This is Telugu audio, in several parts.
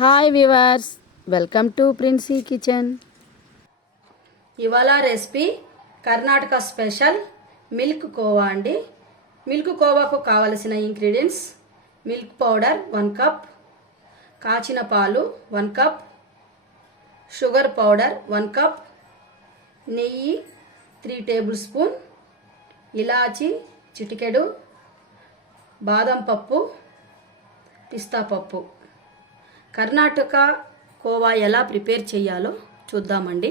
Hi viewers, welcome to Princy kitchen. ఇవాళ recipe Karnataka special milk kova అండి. మిల్క్ కోవాకు కావలసిన ఇంగ్రీడియంట్స్: మిల్క్ పౌడర్ 1 కప్, కాచిన పాలు 1 కప్, షుగర్ పౌడర్ 1 కప్, నెయ్యి 3 టేబుల్ స్పూన్, ఇలాచి చిటికెడు, బాదం పప్పు, పిస్తా పప్పు. కర్ణాటక కోవా ఎలా ప్రిపేర్ చేయాలో చూద్దామండి.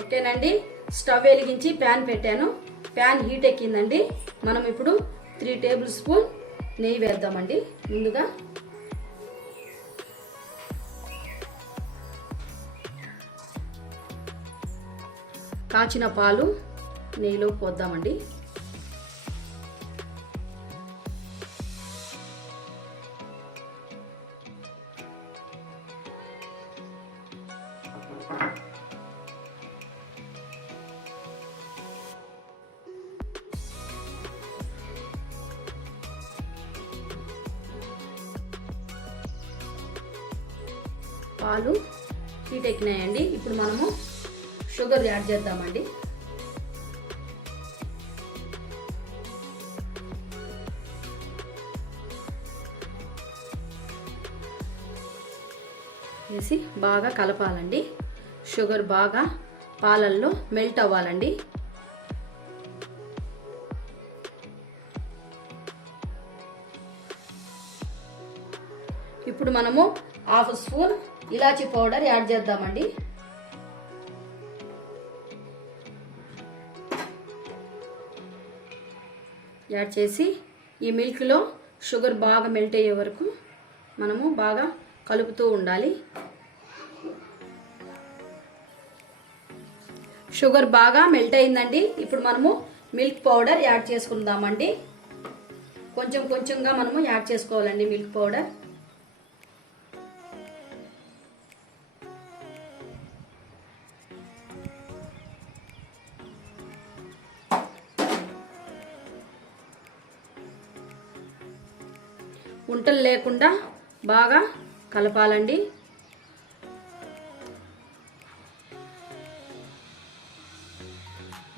ఓకేనండి, స్టవ్ వెలిగించి ప్యాన్ పెట్టాను. ప్యాన్ హీట్ ఎక్కిందండి. మనం ఇప్పుడు 3 టేబుల్ స్పూన్ నెయ్యి వేద్దామండి. ముందుగా కాచిన పాలు నెయ్యిలో పోద్దామండి. పాలు హీట్ ఎక్కినాయండి. ఇప్పుడు మనము షుగర్ యాడ్ చేద్దామండి. వేసి బాగా కలపాలండి. షుగర్ బాగా పాలల్లో మెల్ట్ అవ్వాలండి. ఇప్పుడు మనము 1/2 స్పూన్ ఇలాచీ పౌడర్ యాడ్ చేద్దామండి. యాడ్ చేసి ఈ మిల్క్లో షుగర్ బాగా మెల్ట్ అయ్యే వరకు మనము బాగా కలుపుతూ ఉండాలి. షుగర్ బాగా మెల్ట్ అయిందండి. ఇప్పుడు మనము మిల్క్ పౌడర్ యాడ్ చేసుకుందామండి. కొంచెం కొంచెంగా మనము యాడ్ చేసుకోవాలండి మిల్క్ పౌడర్. ఉంటలు లేకుండా బాగా కలపాలండి.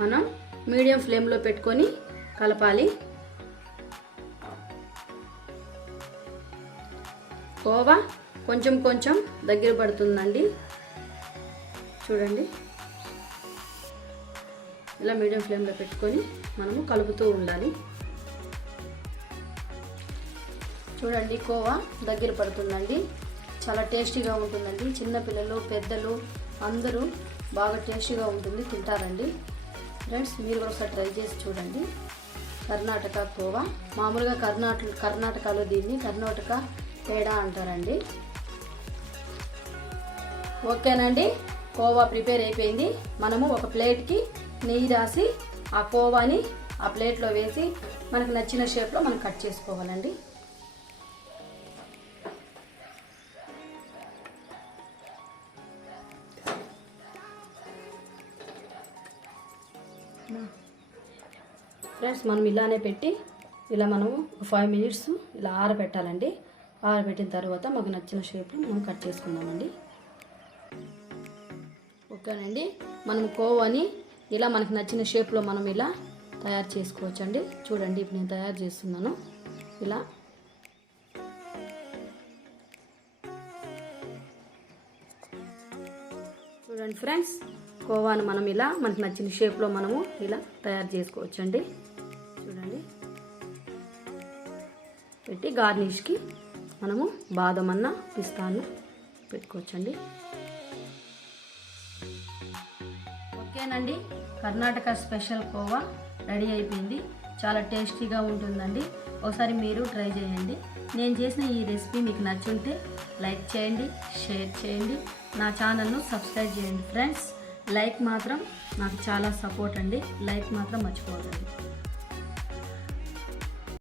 మనం మీడియం ఫ్లేమ్లో పెట్టుకొని కలపాలి. కోవా కొంచెం కొంచెం దగ్గర పడుతుందండి. చూడండి, ఇలా మీడియం ఫ్లేమ్లో పెట్టుకొని మనము కలుపుతూ ఉండాలి. చూడండి, కోవా దగ్గర పడుతుందండి. చాలా టేస్టీగా ఉంటుందండి. చిన్నపిల్లలు పెద్దలు అందరూ బాగా టేస్టీగా ఉంటుంది, తింటారండి. ఫ్రెండ్స్, మీరు ఒకసారి ట్రై చేసి చూడండి. కర్ణాటక కోవా, మామూలుగా కర్ణాటకలో దీన్ని కర్ణాటక పేడ అంటారండి. ఓకేనండి, కోవా ప్రిపేర్ అయిపోయింది. మనము ఒక ప్లేట్కి నెయ్యి రాసి ఆ కోవాని ఆ ప్లేట్లో వేసి మనకు నచ్చిన షేప్లో మనం కట్ చేసుకోవాలండి. ఫ్రెండ్స్, మనం ఇలానే పెట్టి ఇలా మనము 5 మినిట్స్ ఇలా ఆరబెట్టాలండి. ఆరబెట్టిన తర్వాత మాకు నచ్చిన షేప్లో మనం కట్ చేసుకుందామండి. ఓకేనండి, మనం కోవాని ఇలా మనకు నచ్చిన షేప్లో మనం ఇలా తయారు చేసుకోవచ్చండి. చూడండి, ఇప్పుడు నేను తయారు చేస్తున్నాను. ఇలా చూడండి ఫ్రెండ్స్, కోవాను మనం ఇలా మనకు నచ్చిన షేప్లో మనము ఇలా తయారు చేసుకోవచ్చండి. చూడండి, పెట్టి గార్నిష్కి మనము బాదం అన్న పిస్తాను పెట్టుకోవచ్చండి. ఓకేనండి, కర్ణాటక స్పెషల్ కోవా రెడీ అయిపోయింది. చాలా టేస్టీగా ఉంటుందండి. ఒకసారి మీరు ట్రై చేయండి. నేను చేసిన ఈ రెసిపీ మీకు నచ్చుంటే లైక్ చేయండి, షేర్ చేయండి, నా ఛానల్ను సబ్స్క్రైబ్ చేయండి. ఫ్రెండ్స్, లైక్ మాత్రం నాకు చాలా సపోర్ట్ అండి. లైక్ మాత్రం మర్చిపోవద్దండి.